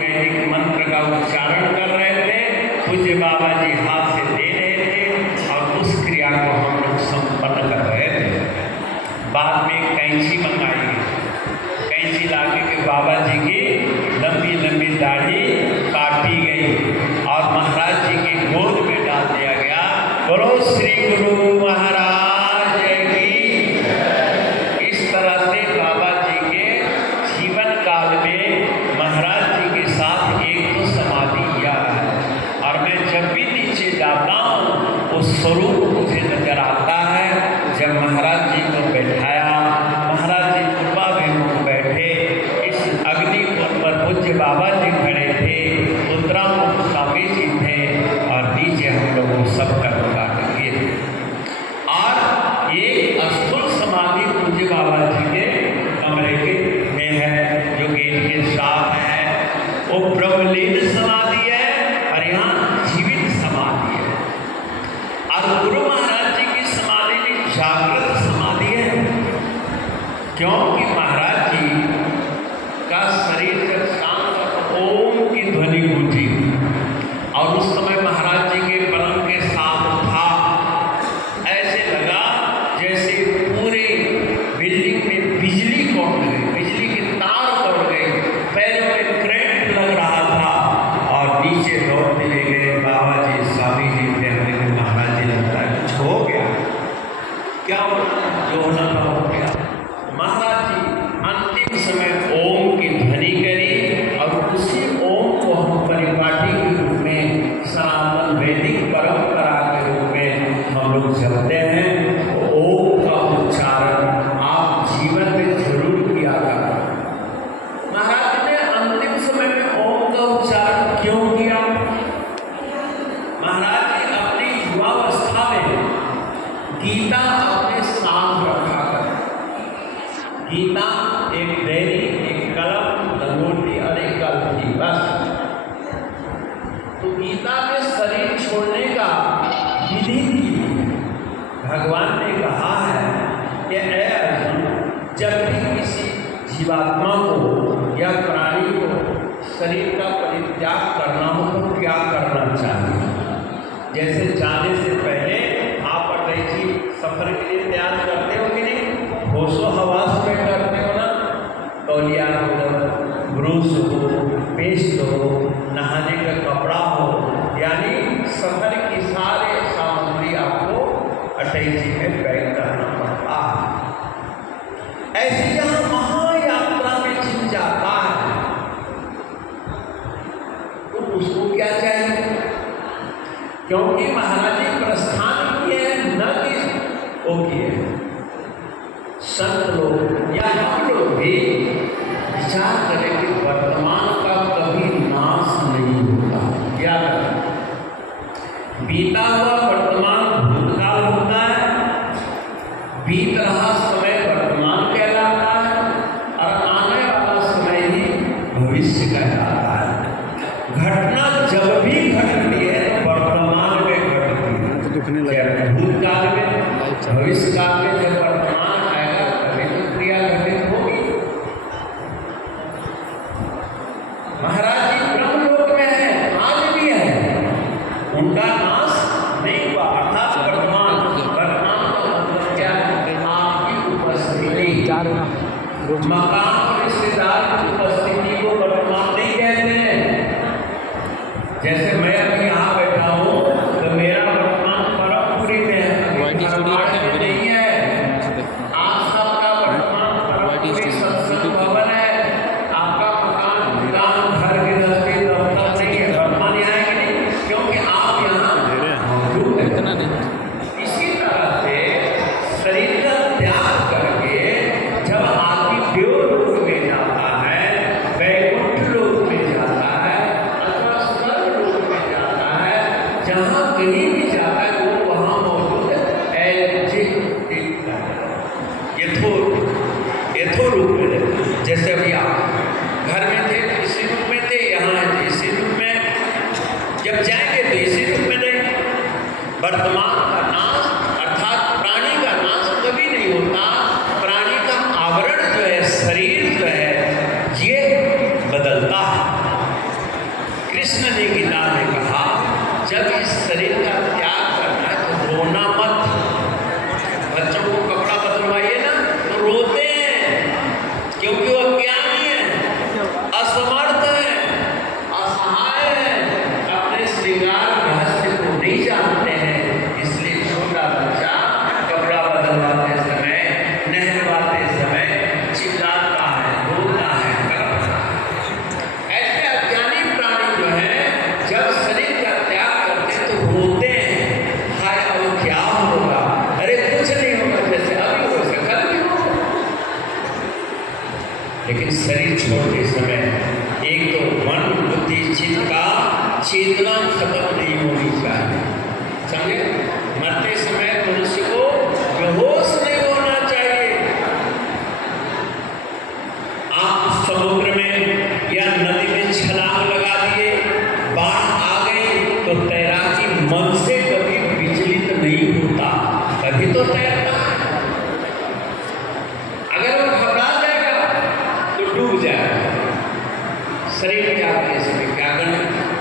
वैदिक मंत्र का उच्चारण कर रहे थे, पूज्य बाबा जी हाथ से दे रहे थे और उस क्रिया को हम लोग संपन्न कर रहे थे। बाद में कैंची मंगाई गई, कैंची लाके के बाबा जी की लंबी लंबी दाढ़ी काटी गई और महाराज जी की गोद में डाल दिया गया। बोलो श्री गुरु महाराज की। इस तरह से बाबा जी के जीवन काल में महाराज जी के साथ एक तो समाधि याद है, और मैं जब भी नीचे जाता हूँ वो स्वरूप मुझे नजर आता है। जब महाराज जी को बैठाया, महाराज जी पूर्वाभिमुख बैठे, इस अग्निकुंड पर पूज्य बाबा जी खड़े थे, उत्तरामुख स्वामी जी थे और नीचे हम लोग सब कर्म काट किए। और एक स्थूल समाधि पूज्य बाबा जी के कमरे के में है, जो गेट के साथ है, वो ब्रह्मलीन समाधि है और यहाँ जीवित समाधि है। और गुरु महाराज जी की समाधि भी जागृत समाधि है, क्योंकि महाराज जी का शरीर जब शांत ओम की ध्वनि गूंजी और उस समय महाराज जी के पलंग के साथ था, ऐसे लगा जैसे पूरे बिल्डिंग में बिजली कौड़ गई, बिजली की तार कौड़ गई, पैरों में करंट लग रहा था और नीचे दौड़ते ले गए बाबा जी, स्वामी जी थे। हमने कहा महाराज जी लगता है कुछ हो गया, क्या जो होना था हो गया। महाराज जी अंतिम समय ओम की ध्वनि करी और उसी ओम को हम परिपाटी के रूप में, सनातन वैदिक परंपरा के रूप में हम लोग जपते हैं। ओम का उच्चारण आप जीवन में जरूर किया करें। महाराज ने अंतिम समय में ओम का उच्चारण क्यों किया? महाराज जी अपनी युवावस्था में गीता अपने साथ रखा कर। गीता एक डायरी, एक कलम, लंगोटी और एक गल थी, बस। तो गीता में शरीर छोड़ने का विधि थी। भगवान ने कहा है कि ऐ अर्जुन, जब भी किसी जीवात्मा को या प्राणी को शरीर का परित्याग करना हो तो क्या करना चाहिए? जैसे जाने से पहले आप अटल जी सफर के लिए तैयार करते हो कि नहीं? होशो हवास में करते हो ना, तौलिया हो, ब्रूस हो, पेस्ट हो, नहाने का कपड़ा हो, यानी सफर की सारे सामग्री आपको अटल जी में पैक करना पड़ता है। ऐसे जहाँ महायात्रा में छिप जाता है तो उसको क्या चाहिए? क्योंकि महाराज जी प्रस्थान किए हैं, न कि वो किए। संत लोग या हम लोग भी विचार करें कि वर्तमान का कभी नाश नहीं होता। क्या बीता हुआ वर्तमान भूतकाल होता है, बीत रहा समय वर्तमान कहलाता है और आने वाला समय ही भविष्य कहलाता है। घटना जब भी घटती है वर्तमान में घटती है, भूतकाल में, भविष्य काल में। जब वर्तमान आएगा तभी तो क्रिया घटित होगी। महाराज जी ब्रह्मलोक में है, आज भी है, उनका नाश नहीं हुआ। अर्थात वर्तमान का मतलब क्या है? आपकी उपस्थिति, मकान रिश्तेदार की उपस्थिति को वर्तमान नहीं कहते हैं। जैसे मैं अभी यहाँ बैठा हूँ तो मेरा वर्तमान परमपुरी में है, नहीं है। आप सबका वर्तमान परमपुरी सत्संग भवन है, आपका मकान, दुकान, घर की दफ्तर नहीं है, वर्तमान यहाँ है कि नहीं? क्योंकि आप यहाँ मौजूद हैं। इसी तरह से शरीर का त्याग करके जब आदमी देव लोक में जाता है, वैकुंठ लोक में जाता है अथवा स्वर्ग लोक में जाता है, जहाँ कहीं भी जाता है वो वहाँ मौजूद है। यथो रूप में, जैसे अभी आप घर में थे तो इसी रूप में थे, यहाँ है तो इसी रूप में, जब जाएंगे तो इसी रूप में नहीं। वर्तमान का नाश अर्थात प्राणी का नाश कभी नहीं होता। प्राणी का आवरण जो है, शरीर जो है, ये बदलता है। कृष्ण ने गीता में कहा जब इस शरीर का त्याग करना है तो रोना मत। बच्चों को कपड़ा बदलवाइए ना तो रोते हैं, क्योंकि वो अज्ञानी है, असमर्थ है, असहाय है, अपने श्रृंगार रहस्य को नहीं जानते हैं। इसलिए छोटा बच्चा कपड़ा बदलवाते समय, नहलवाते समय चिल्लाता है, रोता है, तड़पता है। ऐसे अज्ञानी प्राणी जो है जब शरीर का त्याग करते हैं तो रोते हैं, हाय अब क्या होगा, अरे कुछ नहीं होगा, जैसे अभी हो से कल भी होगा। लेकिन शरीर छोड़ते समय एक तो मन बुद्धि चित्त का चेतना खत्म नहीं होनी चाहिए, समझे? मरते समय मनुष्य को बेहोश नहीं होना चाहिए। आप समुद्र में या नदी में छलांग लगा दिए, बाढ़ आ गई तो तैराकी मन से कभी विचलित नहीं होता, कभी तो तैरता है। अगर वो घबरा जाएगा तो डूब जाएगा। शरीर क्या इसमें क्या करना?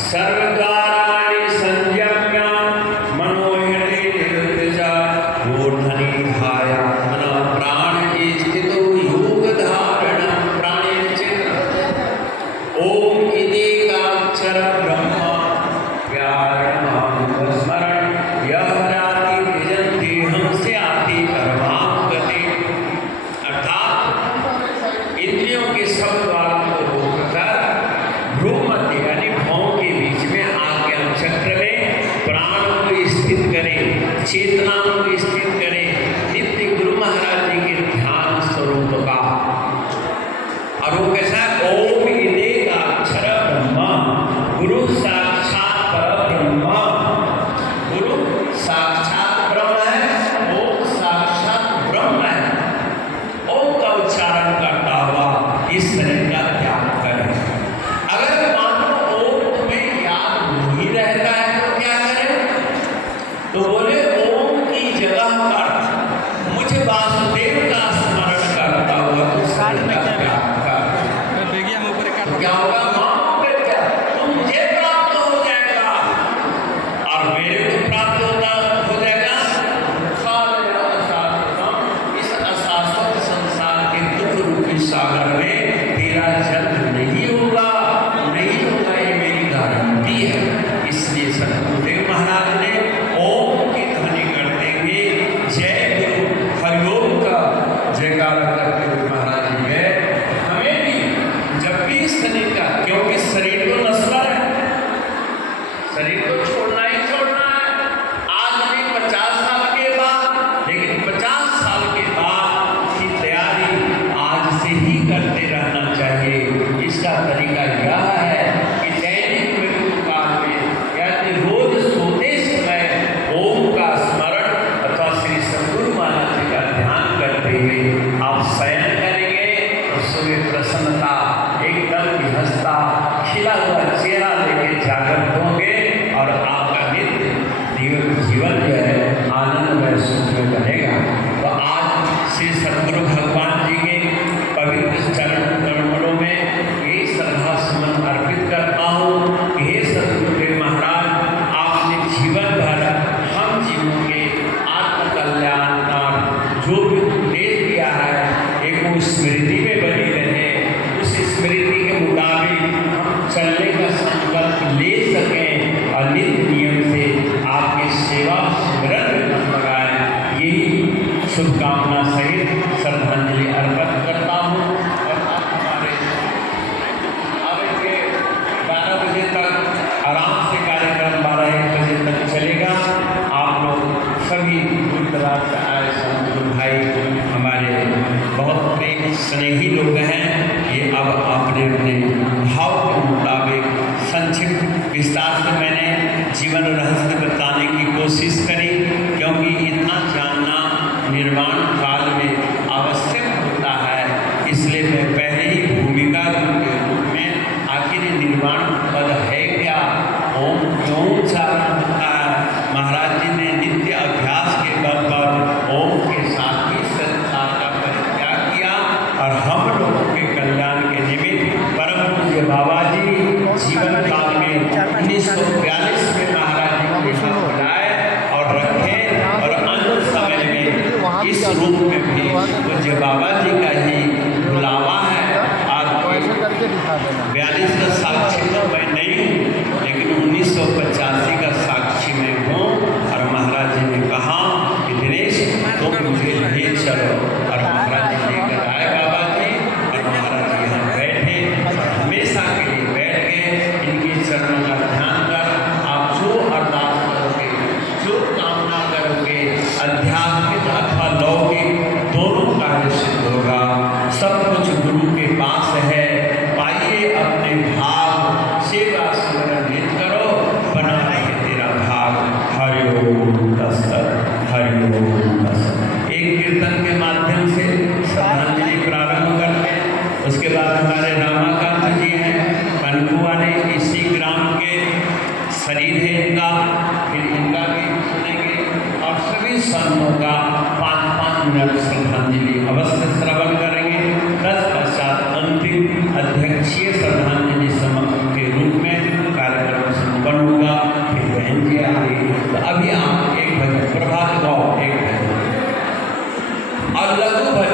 सर्वद्वाराणि संयम्य मनोहृदय निर्विजा मूर्धनि ध्यायात्मन प्राणे स्थितो योग धारणं प्राणेन चेतन ओम इदेकाक्षर ब्रह्म व्यारणं स्मरण यह राति विजन्ति हमसे आती कर्मां गति। अर्थात इंद्रियों के सब द्वारों को रोककर भ्रू मध्य यानी भौं के बीच में आज्ञा चक्र में प्राणों को स्थित करें, चेतनाओं को स्थित करें, नित्य गुरु महाराज जी के ध्यान स्वरूप का। और वो कैसा? ओम इदेकाक्षर ब्रह्म, गुरु साक्षात पर ब्रह्म। गुरु साक्षात ब्रह्म है, ओम साक्षात ब्रह्म है। ओम का उच्चारण करता हुआ इस शरीर का त्याग करें। अगर मानो ओम तुम्हें याद नहीं रहता है तो क्या करें? तो बोले ओम की जगह पर मुझे वासुदेव का स्मरण करता हुआ तो शरीर का त्याग कर। तो क्या होगा? मानोगे क्या? तो मुझे प्राप्त हो जाएगा और मेरे को प्राप्त हो जाएगा। इस अशाश्वत संसार के दुख रूपी सागर में तेरा जन्म नहीं होगा, नहीं होगा, ये मेरी गारंटी है। इसलिए सतगुरुदेव महाराज ने ओम की ध्वनि करते हुए जय गुरु हरिओम का जयकारा करते हुए महाराज जी गए। हमें भी जब भी शरीर का, क्योंकि शरीर तो नश्वर है, शरीर को छोड़ना ही छोड़ना है। आज नहीं 50 साल के बाद, लेकिन 50 साल के बाद की तैयारी आज से ही करते रहना चाहिए। इसका तरीका यह है कि दैनिक मृत्यु काल में यानी रोज सोते समय ओम का स्मरण अथवा श्री सद्गुरु महाराज जी का ध्यान करते हुए आप शयन करेंगे तो सुबह प्रसन्नता, एकदम विहसता, खिला हुआ चेहरा लेके जागृत होंगे और आपका नित्य जीवन जो है आनंदमय सुखमय बनेगा। तो आज श्री सद्गुरु भगवान जी के पवित्र चरण कमलों में यही श्रद्धा सुमन अर्पित करता हूँ। हे सद्गुरुदेव महाराज, आपने जीवन भर हम जीवों के आत्मकल्याण का जो भी उपदेश दिया है एक वो स्मृति में बनी रहे, उस स्मृति के मुताबिक हम चलने का संकल्प ले सकें और नित्य नियम से आपकी सेवा स्मरण में मन लगाएं। यही शुभकामना सहित श्रद्धांजलि अर्पित करता हूँ। और आप हमारे आगे 12 बजे तक आराम से कार्यक्रम 12-1 बजे तक चलेगा। आप लोग सभी दूर दराज से आए संत भाई हमारे बहुत प्रेम स्नेही लोग हैं। ये अब आपने अपने भाव के मुताबिक संक्षिप्त विस्तार से मैंने जीवन रहस्य बताने की कोशिश करी, क्योंकि इतना जानना निर्माण काल में आवश्यक होता है। इसलिए मैं पहले ही भूमिका के रूप में आखिर निर्वाण पद है क्या, ओम क्यों उच्चारण होता है। महाराज जी ने नित्य अभ्यास के बल पर ओम के साथ ही संसार का परित्याग किया और हम लोगों के कल्याण के निमित्त परम पूज्य बाबा जी जीवन काल में में 1942 में महाराज जी को यहाँ बुलाए और रखे और अंत समय में इस रूप में भी पूज्य बाबा जी का ही बुलावा है। आज 42 का साक्षी तो मैं नहीं हूँ, लेकिन 1985 का साक्षी मैं हूँ। और महाराज जी ने कहा कि दिनेश तुम मुझे ले चलो, और महाराज जी लेकर आए बाबा जी, और महाराज जी यहाँ बैठे और हमेशा के लिए बैठ गए। इनके चरणों का ध्यान कर आप जो अरदास करोगे, जो कामना करोगे, आध्यात्मिक अथवा लौकिक दोनों कार्य सिद्ध होगा। सब कुछ गुरु के पास है, पाइए अपने भाव, सेवा सुमरन नित करो, बना रहे तेरा भाग। हरि ओम तत्सत, हरि ओम तत्सत। एक कीर्तन के माध्यम से श्रद्धांजलि प्रारंभ करते हैं। उसके बाद हमारे रामाकांत जी हैं, कनकुआ ने इसी ग्राम के शरीर है इनका, फिर इनका भी सुनेंगे और सभी संतों का 5-5 मिनट श्रद्धांजलि अवश्य श्रवण करेंगे। तत्पश्चात अंतिम अध्यक्षीय श्रद्धांजलि समाप्त के रूप में कार्यक्रम संपन्न होगा। फिर बहन जी आएंगे। तो अभी आप एक भजन प्रभात गाओ, एक भजन और लघु भजन